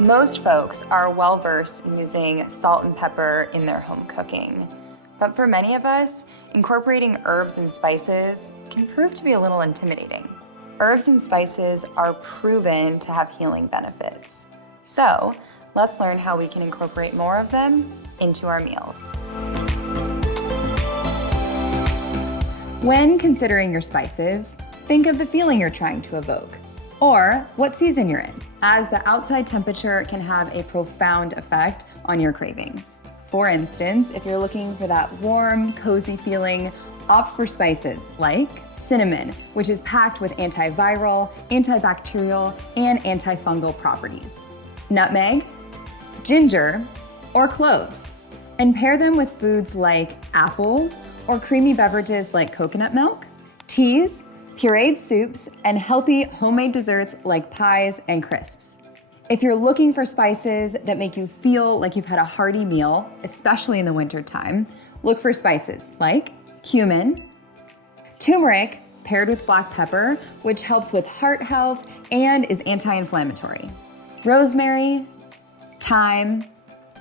Most folks are well-versed in using salt and pepper in their home cooking. But for many of us, incorporating herbs and spices can prove to be a little intimidating. Herbs and spices are proven to have healing benefits. So let's learn how we can incorporate more of them into our meals. When considering your spices, think of the feeling you're trying to evoke, or what season you're in, as the outside temperature can have a profound effect on your cravings. For instance, if you're looking for that warm, cozy feeling, opt for spices like cinnamon, which is packed with antiviral, antibacterial, and antifungal properties, nutmeg, ginger, or cloves, and pair them with foods like apples or creamy beverages like coconut milk, teas, pureed soups, and healthy homemade desserts like pies and crisps. If you're looking for spices that make you feel like you've had a hearty meal, especially in the wintertime, look for spices like cumin, turmeric paired with black pepper, which helps with heart health and is anti-inflammatory, rosemary, thyme,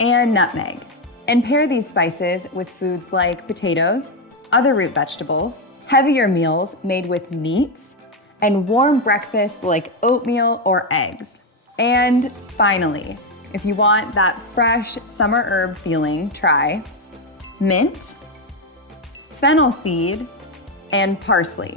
and nutmeg. And pair these spices with foods like potatoes, other root vegetables, heavier meals made with meats, and warm breakfasts like oatmeal or eggs. And finally, if you want that fresh summer herb feeling, try mint, fennel seed, and parsley.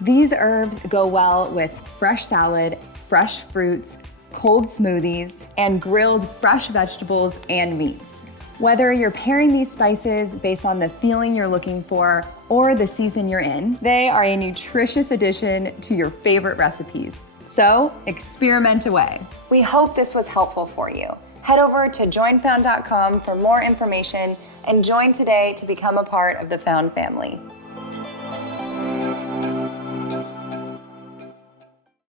These herbs go well with fresh salad, fresh fruits, cold smoothies, and grilled fresh vegetables and meats. Whether you're pairing these spices based on the feeling you're looking for or the season you're in, they are a nutritious addition to your favorite recipes. So experiment away. We hope this was helpful for you. Head over to joinfound.com for more information and join today to become a part of the Found family.